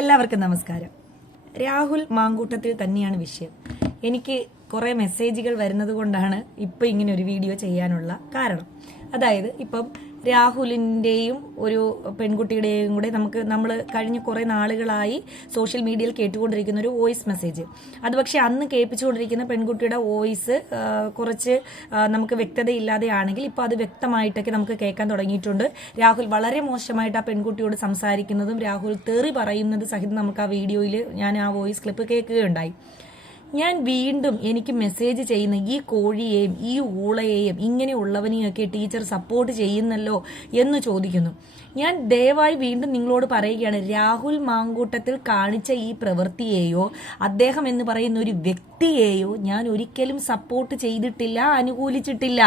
എല്ലാവർക്കും നമസ്കാരം. രാഹുൽ മാങ്കൂട്ടത്തിൽ തന്നെയാണ് വിഷയം. എനിക്ക് കുറെ മെസ്സേജുകൾ വരുന്നത് കൊണ്ടാണ് ഇപ്പൊ ഇങ്ങനെ ഒരു വീഡിയോ ചെയ്യാനുള്ള കാരണം. അതായത് ഇപ്പം രാഹുലിന്റെയും ഒരു പെൺകുട്ടിയുടെയും കൂടെ നമ്മൾ കഴിഞ്ഞ കുറെ നാളുകളായി സോഷ്യൽ മീഡിയയിൽ കേട്ടുകൊണ്ടിരിക്കുന്ന ഒരു വോയിസ് മെസ്സേജ്. അത് പക്ഷെ അന്ന് കേൾപ്പിച്ചുകൊണ്ടിരിക്കുന്ന പെൺകുട്ടിയുടെ വോയിസ് കുറച്ച് നമുക്ക് വ്യക്തതയില്ലാതെയാണെങ്കിൽ ഇപ്പൊ അത് വ്യക്തമായിട്ടൊക്കെ നമുക്ക് കേൾക്കാൻ തുടങ്ങിയിട്ടുണ്ട്. രാഹുൽ വളരെ മോശമായിട്ട് ആ പെൺകുട്ടിയോട് സംസാരിക്കുന്നതും രാഹുൽ തെറി പറയുന്നത് സഹിതം നമുക്ക് ആ വീഡിയോയിൽ ഞാൻ ആ വോയിസ് ക്ലിപ്പ് കേൾക്കുകയുണ്ടായി. ഞാൻ വീണ്ടും എനിക്ക് മെസ്സേജ് ചെയ്യുന്ന ഈ കോഴിയെയും ഈ ഊളയെയും ഇങ്ങനെയുള്ളവനെയൊക്കെ ടീച്ചർ സപ്പോർട്ട് ചെയ്യുന്നല്ലോ എന്ന് ചോദിക്കുന്നു. ഞാൻ ദയവായി വീണ്ടും നിങ്ങളോട് പറയുകയാണ്, രാഹുൽ മാങ്കൂട്ടത്തിൽ കാണിച്ച ഈ പ്രവൃത്തിയെയോ അദ്ദേഹം എന്ന് പറയുന്ന ഒരു വ്യക്തിയെയോ ഞാൻ ഒരിക്കലും സപ്പോർട്ട് ചെയ്തിട്ടില്ല, അനുകൂലിച്ചിട്ടില്ല.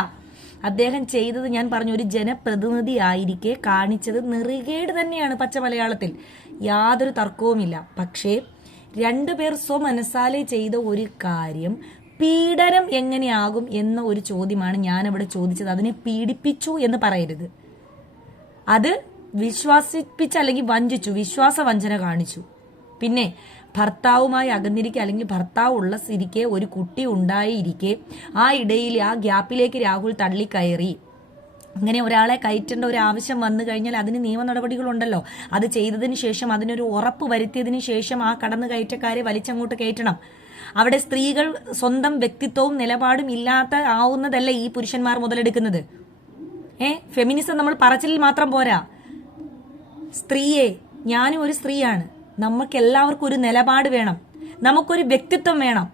അദ്ദേഹം ചെയ്തത് ഞാൻ പറഞ്ഞു, ഒരു ജനപ്രതിനിധി ആയിരിക്കെ കാണിച്ചത് നെറികേട് തന്നെയാണ്. പച്ച മലയാളത്തിൽ യാതൊരു തർക്കവുമില്ല. പക്ഷേ രണ്ടുപേർ സ്വമനസാലെ ചെയ്ത ഒരു കാര്യം പീഡനം എങ്ങനെയാകും എന്ന ഒരു ചോദ്യമാണ് ഞാൻ അവിടെ ചോദിച്ചത്. അതിനെ പീഡിപ്പിച്ചു എന്ന് പറയരുത്. അത് വിശ്വസിപ്പിച്ച് അല്ലെങ്കിൽ വഞ്ചിച്ചു, വിശ്വാസവഞ്ചന കാണിച്ചു. പിന്നെ ഭർത്താവുമായി അകന്നിരിക്കെ അല്ലെങ്കിൽ ഭർത്താവ് ഉള്ള സ്ഥിതിക്ക് ഒരു കുട്ടി ഉണ്ടായിരിക്കെ ആ ഇടയിൽ ആ ഗ്യാപ്പിലേക്ക് രാഹുൽ തള്ളിക്കയറി. അങ്ങനെ ഒരാളെ കയറ്റേണ്ട ഒരു ആവശ്യം വന്നു കഴിഞ്ഞാൽ അതിന് നിയമ നടപടികളുണ്ടല്ലോ. അത് ചെയ്തതിന് ശേഷം അതിനൊരു ഉറപ്പ് വരുത്തിയതിന് ശേഷം ആ കടന്നു കയറ്റക്കാരെ വലിച്ചങ്ങോട്ട് കയറ്റണം. അവിടെ സ്ത്രീകൾ സ്വന്തം വ്യക്തിത്വവും നിലപാടും ഇല്ലാത്ത ആവുന്നതല്ല ഈ പുരുഷന്മാർ മുതലെടുക്കുന്നത്. ഫെമിനിസം നമ്മൾ പറച്ചിലിൽ മാത്രം പോരാ. സ്ത്രീയെ, ഞാനും ഒരു സ്ത്രീയാണ്, നമുക്ക് എല്ലാവർക്കും ഒരു നിലപാട് വേണം, നമുക്കൊരു വ്യക്തിത്വം വേണം.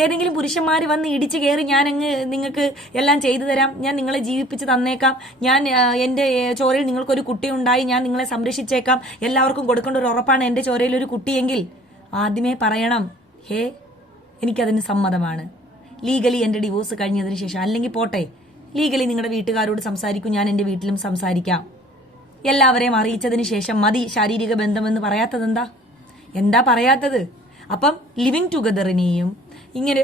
ഏതെങ്കിലും പുരുഷന്മാർ വന്ന് ഇടിച്ചു കയറി ഞാൻ നിങ്ങൾക്ക് എല്ലാം ചെയ്തു തരാം, ഞാൻ നിങ്ങളെ ജീവിപ്പിച്ച് തന്നേക്കാം, ഞാൻ എന്റെ ചോരയിൽ നിങ്ങൾക്കൊരു കുട്ടി ഉണ്ടായി ഞാൻ നിങ്ങളെ സംരക്ഷിച്ചേക്കാം, എല്ലാവർക്കും കൊടുക്കേണ്ട ഒരു ഉറപ്പാണ് എന്റെ ചോരയിൽ ഒരു കുട്ടിയെങ്കിൽ ആദ്യമേ പറയണം, എനിക്കതിന് സമ്മതമാണ്. ലീഗലി എന്റെ ഡിവോഴ്സ് കഴിഞ്ഞതിന് ശേഷം, അല്ലെങ്കിൽ പോട്ടെ ലീഗലി നിങ്ങളുടെ വീട്ടുകാരോട് സംസാരിക്കും, ഞാൻ എന്റെ വീട്ടിലും സംസാരിക്കാം. എല്ലാവരെയും അറിയിച്ചതിന് ശേഷം മതി ശാരീരിക ബന്ധമെന്ന് പറയാത്തത് എന്താ പറയാത്തത്? അപ്പം ലിവിങ് ടുഗദറിനെയും ഇങ്ങനെ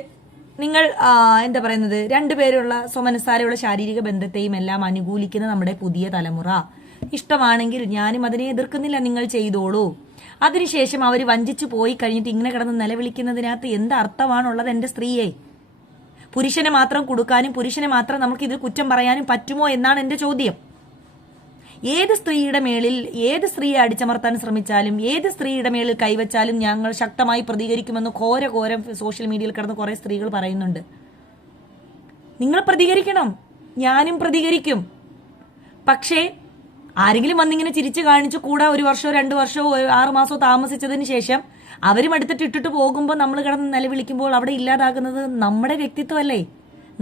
നിങ്ങൾ എന്താ പറയുന്നത്, രണ്ടുപേരുള്ള സ്വമനസാരയുള്ള ശാരീരിക ബന്ധത്തെയും എല്ലാം അനുകൂലിക്കുന്ന നമ്മുടെ പുതിയ തലമുറ. ഇഷ്ടമാണെങ്കിൽ ഞാനും അതിനെ എതിർക്കുന്നില്ല, നിങ്ങൾ ചെയ്തോളൂ. അതിനുശേഷം അവർ വഞ്ചിച്ചു പോയി കഴിഞ്ഞിട്ട് ഇങ്ങനെ കിടന്ന് നിലവിളിക്കുന്നതിനകത്ത് എന്ത് അർത്ഥമാണുള്ളത്? എന്റെ സ്ത്രീയെ പുരുഷനെ മാത്രം കൊടുക്കാനും പുരുഷനെ മാത്രം നമുക്ക് ഇതിൽ കുറ്റം പറയാനും പറ്റുമോ എന്നാണ് എന്റെ ചോദ്യം. ഏത് സ്ത്രീയുടെ മേളിൽ ഏത് സ്ത്രീയെ അടിച്ചമർത്താൻ ശ്രമിച്ചാലും ഏത് സ്ത്രീയുടെ മേളിൽ കൈവച്ചാലും ഞങ്ങൾ ശക്തമായി പ്രതികരിക്കുമെന്ന് ഘോരം സോഷ്യൽ മീഡിയയിൽ കിടന്ന് കുറെ സ്ത്രീകൾ പറയുന്നുണ്ട്. നിങ്ങൾ പ്രതികരിക്കണം, ഞാനും പ്രതികരിക്കും. പക്ഷേ ആരെങ്കിലും വന്നിങ്ങനെ ചിരിച്ചു കാണിച്ചു കൂടാ 1 വർഷമോ 2 വർഷമോ 6 മാസമോ താമസിച്ചതിന് ശേഷം അവരും എടുത്തിട്ട് ഇട്ടിട്ട് പോകുമ്പോൾ നമ്മൾ കിടന്ന് നിലവിളിക്കുമ്പോൾ അവിടെ ഇല്ലാതാകുന്നത് നമ്മുടെ വ്യക്തിത്വമല്ലേ,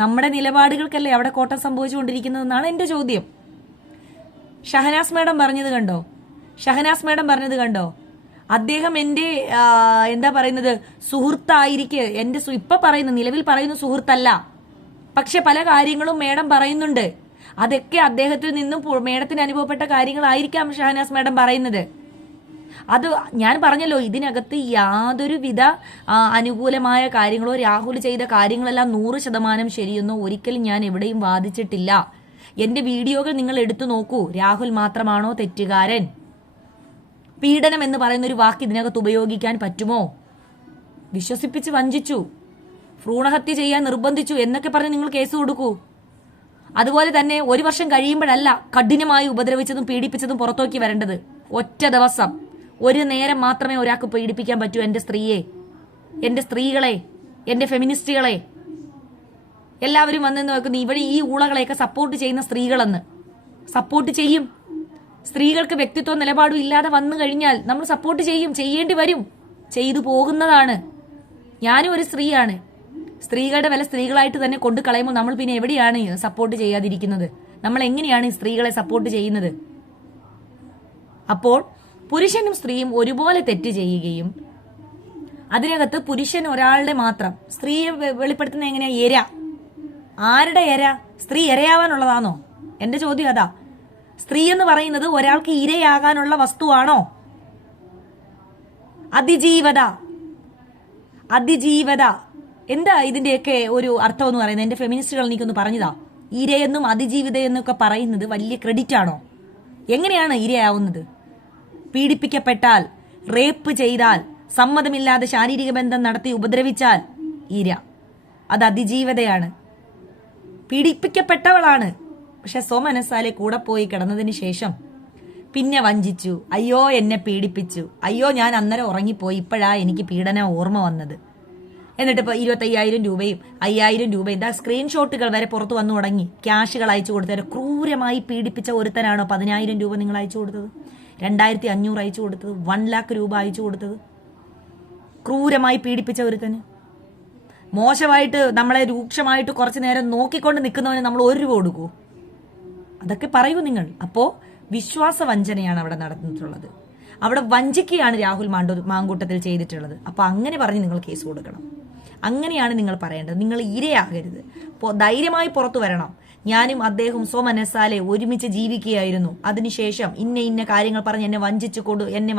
നമ്മുടെ നിലപാടുകൾക്കല്ലേ അവിടെ കോട്ടം സംഭവിച്ചുകൊണ്ടിരിക്കുന്നതെന്നാണ് എന്റെ ചോദ്യം. ഷഹനാസ് മേഡം പറഞ്ഞത് കണ്ടോ? അദ്ദേഹം എന്റെ എന്താ പറയുന്നത്, സുഹൃത്തായിരിക്കെ, എന്റെ ഇപ്പൊ പറയുന്ന നിലവിൽ പറയുന്ന സുഹൃത്തല്ല, പക്ഷെ പല കാര്യങ്ങളും മേഡം പറയുന്നുണ്ട്. അതൊക്കെ അദ്ദേഹത്തിൽ നിന്നും മേഡത്തിന് അനുഭവപ്പെട്ട കാര്യങ്ങളായിരിക്കാം ഷഹനാസ് മേഡം പറയുന്നത്. അത് ഞാൻ പറഞ്ഞല്ലോ, ഇതിനകത്ത് യാതൊരുവിധ അനുകൂലമായ കാര്യങ്ങളോ രാഹുൽ ചെയ്ത കാര്യങ്ങളെല്ലാം 100% ശരിയെന്നോ ഒരിക്കലും ഞാൻ എവിടെയും വാദിച്ചിട്ടില്ല. എന്റെ വീഡിയോകൾ നിങ്ങൾ എടുത്തു നോക്കൂ. രാഹുൽ മാത്രമാണോ തെറ്റുകാരൻ? പീഡനം എന്ന് പറയുന്ന ഒരു വാക്ക് ഇതിനകത്ത് ഉപയോഗിക്കാൻ പറ്റുമോ? വിശ്വസിപ്പിച്ച് വഞ്ചിച്ചു, ഭ്രൂണഹത്യ ചെയ്യാൻ നിർബന്ധിച്ചു എന്നൊക്കെ പറഞ്ഞ് നിങ്ങൾ കേസ് കൊടുക്കൂ. അതുപോലെ തന്നെ 1 വർഷം കഴിയുമ്പോഴല്ല കഠിനമായി ഉപദ്രവിച്ചതും പീഡിപ്പിച്ചതും പുറത്തോക്കി വരേണ്ടത്. ഒറ്റ ദിവസം, ഒരു നേരം മാത്രമേ ഒരാൾക്ക് പീഡിപ്പിക്കാൻ പറ്റൂ. എന്റെ സ്ത്രീയെ, എന്റെ സ്ത്രീകളെ, എന്റെ ഫെമിനിസ്റ്റുകളെ എല്ലാവരും വന്നെന്ന് നോക്കുന്നു. ഇവിടെ ഈ ഊളകളെയൊക്കെ സപ്പോർട്ട് ചെയ്യുന്ന സ്ത്രീകളെന്ന് സപ്പോർട്ട് ചെയ്യും. സ്ത്രീകൾക്ക് വ്യക്തിത്വം നിലപാടും ഇല്ലാതെ വന്നു കഴിഞ്ഞാൽ നമ്മൾ സപ്പോർട്ട് ചെയ്യും, ചെയ്യേണ്ടി വരും, ചെയ്തു പോകുന്നതാണ്. ഞാനും ഒരു സ്ത്രീയാണ്. സ്ത്രീകളുടെ വില സ്ത്രീകളായിട്ട് തന്നെ കൊണ്ടു കളയുമ്പോൾ നമ്മൾ പിന്നെ എവിടെയാണ് സപ്പോർട്ട് ചെയ്യാതിരിക്കുന്നത്? നമ്മൾ എങ്ങനെയാണ് ഈ സ്ത്രീകളെ സപ്പോർട്ട് ചെയ്യുന്നത്? അപ്പോൾ പുരുഷനും സ്ത്രീയും ഒരുപോലെ തെറ്റ് ചെയ്യുകയും അതിനകത്ത് പുരുഷൻ ഒരാളുടെ മാത്രം, സ്ത്രീയെ വെളിപ്പെടുത്തുന്ന എങ്ങനെയാ? ആരുടെ ഇര? സ്ത്രീ ഇരയാവാനുള്ളതാണോ? എന്റെ ചോദ്യം അതാ. സ്ത്രീ എന്ന് പറയുന്നത് ഒരാൾക്ക് ഇരയാകാനുള്ള വസ്തുവാണോ? അതിജീവത എന്താ ഇതിന്റെയൊക്കെ ഒരു അർത്ഥം എന്ന് പറയുന്നത്? എന്റെ ഫെമിനിസ്റ്റുകൾ എനിക്കൊന്ന് പറഞ്ഞതാ. ഇരയെന്നും അതിജീവിത എന്നൊക്കെ പറയുന്നത് വലിയ ക്രെഡിറ്റ് ആണോ? എങ്ങനെയാണ് ഇരയാവുന്നത്? പീഡിപ്പിക്കപ്പെട്ടാൽ റേപ്പ് ചെയ്താൽ, സമ്മതമില്ലാതെ ശാരീരിക ബന്ധം നടത്തി ഉപദ്രവിച്ചാൽ ഇര. അത് അതിജീവതയാണ്, പീഡിപ്പിക്കപ്പെട്ടവളാണ്. പക്ഷെ സ്വമനസ്സാലെ കൂടെ പോയി കിടന്നതിന് ശേഷം പിന്നെ വഞ്ചിച്ചു, അയ്യോ എന്നെ പീഡിപ്പിച്ചു, അയ്യോ ഞാൻ അന്നേരം ഉറങ്ങിപ്പോയി, ഇപ്പോഴാ എനിക്ക് പീഡനം ഓർമ്മ വന്നത്. എന്നിട്ട് ഇപ്പോൾ 25,000 രൂപയും 5,000 രൂപയും ഇതാ സ്ക്രീൻഷോട്ടുകൾ വരെ പുറത്തു വന്നു തുടങ്ങി. ക്യാഷുകൾ അയച്ചു കൊടുത്തത് ക്രൂരമായി പീഡിപ്പിച്ച ഒരുത്തനാണോ 10,000 രൂപ നിങ്ങൾ അയച്ചു കൊടുത്തത്, 2,500 അയച്ചു കൊടുത്തത്, 1 ലക്ഷം രൂപ അയച്ചു കൊടുത്തത്? ക്രൂരമായി പീഡിപ്പിച്ച ഒരുത്തന്, മോശമായിട്ട് നമ്മളെ രൂക്ഷമായിട്ട് കുറച്ചു നേരം നോക്കിക്കൊണ്ട് നിൽക്കുന്നവന് നമ്മൾ 1 രൂപ കൊടുക്കൂ? അതൊക്കെ പറയൂ നിങ്ങൾ. അപ്പോ വിശ്വാസവഞ്ചനയാണ് അവിടെ നടന്നിട്ടുള്ളത്. അവിടെ വഞ്ചിക്കുകയാണ് രാഹുൽ മാങ്കൂട്ടത്തിൽ ചെയ്തിട്ടുള്ളത്. അപ്പൊ അങ്ങനെ പറഞ്ഞ് നിങ്ങൾ കേസ് കൊടുക്കണം. അങ്ങനെയാണ് നിങ്ങൾ പറയേണ്ടത്. നിങ്ങൾ ഇരയാകരുത്. ധൈര്യമായി പുറത്തു വരണം. ഞാനും അദ്ദേഹവും സ്വമനസ്സാലെ ഒരുമിച്ച് ജീവിക്കുകയായിരുന്നു. അതിനുശേഷം ഇന്ന കാര്യങ്ങൾ പറഞ്ഞ് എന്നെ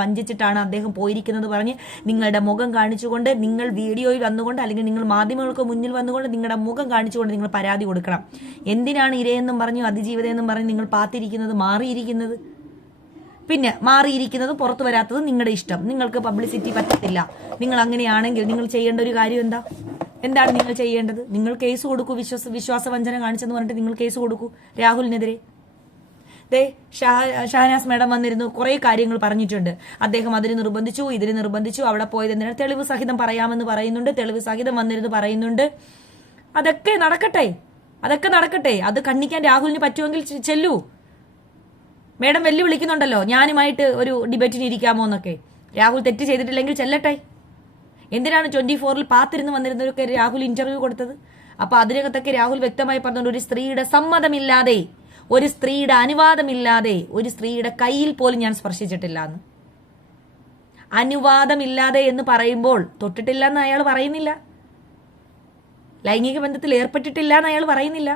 വഞ്ചിച്ചിട്ടാണ് അദ്ദേഹം പോയിരിക്കുന്നത് പറഞ്ഞ് നിങ്ങളുടെ മുഖം കാണിച്ചുകൊണ്ട്, നിങ്ങൾ വീഡിയോയിൽ വന്നുകൊണ്ട്, അല്ലെങ്കിൽ നിങ്ങൾ മാധ്യമങ്ങൾക്ക് മുന്നിൽ വന്നുകൊണ്ട് നിങ്ങളുടെ മുഖം കാണിച്ചുകൊണ്ട് നിങ്ങൾ പരാതി കൊടുക്കണം. എന്തിനാണ് ഇരയെന്നും പറഞ്ഞു അതിജീവിതയെന്നും പറഞ്ഞ് നിങ്ങൾ പാത്തിരിക്കുന്നത്, മാറിയിരിക്കുന്നത്? പിന്നെ മാറിയിരിക്കുന്നതും പുറത്തു വരാത്തതും നിങ്ങളുടെ ഇഷ്ടം. നിങ്ങൾക്ക് പബ്ലിസിറ്റി പറ്റത്തില്ല. നിങ്ങൾ അങ്ങനെയാണെങ്കിൽ നിങ്ങൾ ചെയ്യേണ്ട ഒരു കാര്യം എന്താണ് നിങ്ങൾ ചെയ്യേണ്ടത്? നിങ്ങൾ കേസ് കൊടുക്കൂ. വിശ്വാസവഞ്ചന കാണിച്ചെന്ന് പറഞ്ഞിട്ട് നിങ്ങൾ കേസ് കൊടുക്കൂ രാഹുലിനെതിരെ. ഷഹനാസ് മേഡം വന്നിരുന്നു, കുറെ കാര്യങ്ങൾ പറഞ്ഞിട്ടുണ്ട്. അദ്ദേഹം അതിന് നിർബന്ധിച്ചു, ഇതിന് നിർബന്ധിച്ചു, അവിടെ പോയത് എന്തിനാണ്, തെളിവ് സഹിതം പറയാമെന്ന് പറയുന്നുണ്ട്, തെളിവ് സഹിതം വന്നിരുന്ന് പറയുന്നുണ്ട്. അതൊക്കെ നടക്കട്ടെ. അത് കണ്ണിക്കാൻ രാഹുലിന് പറ്റുമെങ്കിൽ ചെല്ലൂ. മേഡം വെല്ലുവിളിക്കുന്നുണ്ടല്ലോ, ഞാനുമായിട്ട് ഒരു ഡിബേറ്റിന് ഇരിക്കാമോ എന്നൊക്കെ. രാഹുൽ തെറ്റ് ചെയ്തിട്ടില്ലെങ്കിൽ ചെല്ലട്ടെ. എന്തിനാണ് 24-ൽ പാത്തിരുന്ന് വന്നിരുന്നവരൊക്കെ രാഹുൽ ഇന്റർവ്യൂ കൊടുത്തത്? അപ്പൊ അതിനകത്തൊക്കെ രാഹുൽ വ്യക്തമായി പറഞ്ഞുകൊണ്ട്, ഒരു സ്ത്രീയുടെ സമ്മതമില്ലാതെ, ഒരു സ്ത്രീയുടെ അനുവാദമില്ലാതെ, ഒരു സ്ത്രീയുടെ കയ്യിൽ പോലും ഞാൻ സ്പർശിച്ചിട്ടില്ല എന്ന്. അനുവാദമില്ലാതെ എന്ന് പറയുമ്പോൾ തൊട്ടിട്ടില്ല എന്ന് അയാൾ പറയുന്നില്ല, ലൈംഗിക ബന്ധത്തിൽ ഏർപ്പെട്ടിട്ടില്ല എന്ന് അയാൾ പറയുന്നില്ല.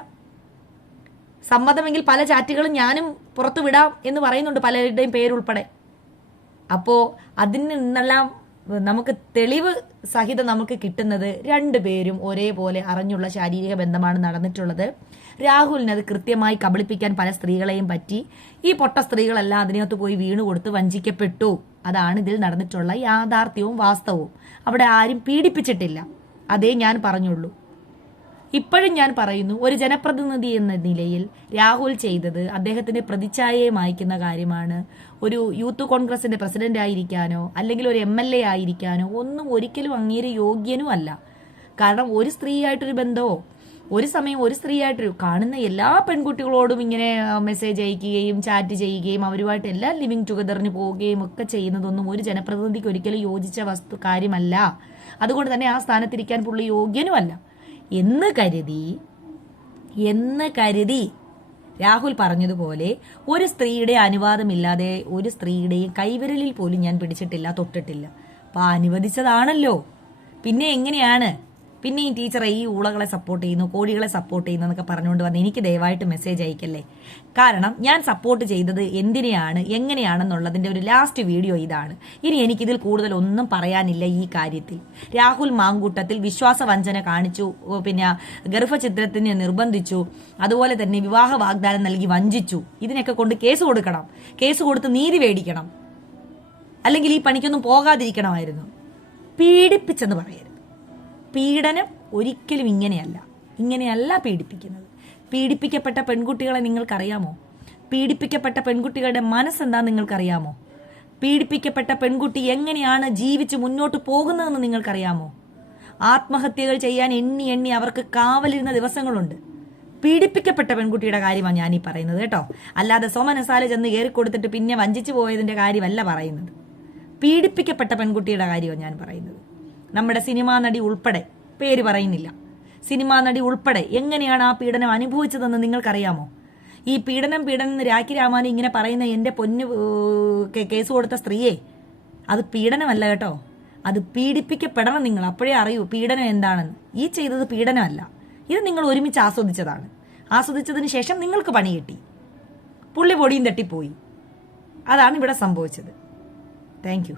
സമ്മതമെങ്കിൽ പല ചാറ്റുകളും ഞാനും പുറത്തു വിടാം എന്ന് പറയുന്നുണ്ട്, പലരുടെയും പേരുൾപ്പെടെ. അപ്പോ അതിൽ നിന്നെല്ലാം നമുക്ക് തെളിവ് സഹിതം നമുക്ക് കിട്ടുന്നത് രണ്ടുപേരും ഒരേപോലെ അറിഞ്ഞുള്ള ശാരീരിക ബന്ധമാണ് നടന്നിട്ടുള്ളത്. രാഹുലിന് അത് കൃത്യമായി കബളിപ്പിക്കാൻ പല സ്ത്രീകളെയും പറ്റി. ഈ പൊട്ട സ്ത്രീകളെല്ലാം അതിനകത്ത് പോയി വീണു കൊടുത്ത് വഞ്ചിക്കപ്പെട്ടു. അതാണ് ഇതിൽ നടന്നിട്ടുള്ള യാഥാർത്ഥ്യവും വാസ്തവവും. അവിടെ ആരും പീഡിപ്പിച്ചിട്ടില്ല. അതേ ഞാൻ പറഞ്ഞുള്ളൂ. ഇപ്പോഴും ഞാൻ പറയുന്നു, ഒരു ജനപ്രതിനിധി എന്ന നിലയിൽ രാഹുൽ ചെയ്തത് അദ്ദേഹത്തിന്റെ പ്രതിച്ഛായയെ മായ്ക്കുന്ന കാര്യമാണ്. ഒരു യൂത്ത് കോൺഗ്രസിന്റെ പ്രസിഡന്റ് ആയിരിക്കാനോ അല്ലെങ്കിൽ ഒരു MLA ആയിരിക്കാനോ ഒന്നും ഒരിക്കലും അങ്ങേര് യോഗ്യനും അല്ല. കാരണം ഒരു സ്ത്രീയായിട്ടൊരു ബന്ധമോ, ഒരു സമയം ഒരു സ്ത്രീയായിട്ടൊരു കാണുന്ന എല്ലാ പെൺകുട്ടികളോടും ഇങ്ങനെ മെസ്സേജ് അയക്കുകയും ചാറ്റ് ചെയ്യുകയും അവരുമായിട്ട് എല്ലാ ലിവിങ് ടുഗദറിന് പോവുകയും ഒക്കെ ചെയ്യുന്നതൊന്നും ഒരു ജനപ്രതിനിധിക്ക് ഒരിക്കലും യോജിച്ച കാര്യമല്ല. അതുകൊണ്ട് തന്നെ ആ സ്ഥാനത്തിരിക്കാൻ പുള്ളി യോഗ്യനുമല്ല എന്ന് കരുതി രാഹുൽ പറഞ്ഞതുപോലെ ഒരു സ്ത്രീയുടെ അനുവാദമില്ലാതെ ഒരു സ്ത്രീയുടെയും കൈവിരലിൽ പോലും ഞാൻ പിടിച്ചിട്ടില്ല, തൊട്ടിട്ടില്ല. അപ്പൊ അനുവദിച്ചതാണല്ലോ. പിന്നെ എങ്ങനെയാണ് പിന്നെ ഈ ടീച്ചറെ ഈ ഊളകളെ സപ്പോർട്ട് ചെയ്യുന്നു, കോഴികളെ സപ്പോർട്ട് ചെയ്യുന്നു എന്നൊക്കെ പറഞ്ഞുകൊണ്ട് വന്ന് എനിക്ക് ദയവായിട്ട് മെസ്സേജ് അയക്കല്ലേ. കാരണം ഞാൻ സപ്പോർട്ട് ചെയ്തത് എന്തിനെയാണ് എങ്ങനെയാണെന്നുള്ളതിന്റെ ഒരു ലാസ്റ്റ് വീഡിയോ ഇതാണ്. ഇനി എനിക്കിതിൽ കൂടുതൽ ഒന്നും പറയാനില്ല ഈ കാര്യത്തിൽ. രാഹുൽ മാങ്കൂട്ടത്തിൽ വിശ്വാസവഞ്ചന കാണിച്ചു, പിന്നെ ഗർഭചിത്രത്തിന് നിർബന്ധിച്ചു, അതുപോലെ തന്നെ വിവാഹ വാഗ്ദാനം നൽകി വഞ്ചിച്ചു. ഇതിനൊക്കെ കൊണ്ട് കേസ് കൊടുക്കണം. കേസ് കൊടുത്ത് നീതി മേടിക്കണം. അല്ലെങ്കിൽ ഈ പണിക്കൊന്നും പോകാതിരിക്കണമായിരുന്നു. പീഡിപ്പിച്ചെന്ന് പറയരുത്. പീഡനം ഒരിക്കലും ഇങ്ങനെയല്ല പീഡിപ്പിക്കുന്നത്. പീഡിപ്പിക്കപ്പെട്ട പെൺകുട്ടികളെ നിങ്ങൾക്കറിയാമോ? പീഡിപ്പിക്കപ്പെട്ട പെൺകുട്ടികളുടെ മനസ്സെന്താ നിങ്ങൾക്കറിയാമോ? പീഡിപ്പിക്കപ്പെട്ട പെൺകുട്ടി എങ്ങനെയാണ് ജീവിച്ച് മുന്നോട്ട് പോകുന്നതെന്ന് നിങ്ങൾക്കറിയാമോ? ആത്മഹത്യകൾ ചെയ്യാൻ എണ്ണി അവർക്ക് കാവലിരുന്ന ദിവസങ്ങളുണ്ട്. പീഡിപ്പിക്കപ്പെട്ട പെൺകുട്ടിയുടെ കാര്യമാണ് ഞാനീ പറയുന്നത് കേട്ടോ. അല്ലാതെ സ്വമനസാല ചെന്ന് കയറിക്കൊടുത്തിട്ട് പിന്നെ വഞ്ചിച്ചു പോയതിന്റെ കാര്യമല്ല പറയുന്നത്. പീഡിപ്പിക്കപ്പെട്ട പെൺകുട്ടിയുടെ കാര്യമാണ് ഞാൻ പറയുന്നത്. നമ്മുടെ സിനിമാ നടി ഉൾപ്പെടെ, പേര് പറയുന്നില്ല, സിനിമാ നടി ഉൾപ്പെടെ എങ്ങനെയാണ് ആ പീഡനം അനുഭവിച്ചതെന്ന് നിങ്ങൾക്കറിയാമോ? ഈ പീഡനം എന്ന് രാഖി രാമാനി ഇങ്ങനെ പറയുന്ന എന്റെ പൊന്നു കേസ് കൊടുത്ത സ്ത്രീയെ, അത് പീഡനമല്ല കേട്ടോ. അത് പീഡിപ്പിക്കപ്പെടണം നിങ്ങൾ. അപ്പോഴേ അറിയൂ പീഡനം എന്താണെന്ന്. ഈ ചെയ്തത് പീഡനമല്ല. ഇത് നിങ്ങൾ ഒരുമിച്ച് ആസ്വദിച്ചതാണ്. ആസ്വദിച്ചതിന് ശേഷം നിങ്ങൾക്ക് പണി കിട്ടി, പുള്ളി പൊടിയും തട്ടിപ്പോയി. അതാണ് ഇവിടെ സംഭവിച്ചത്. Thank you.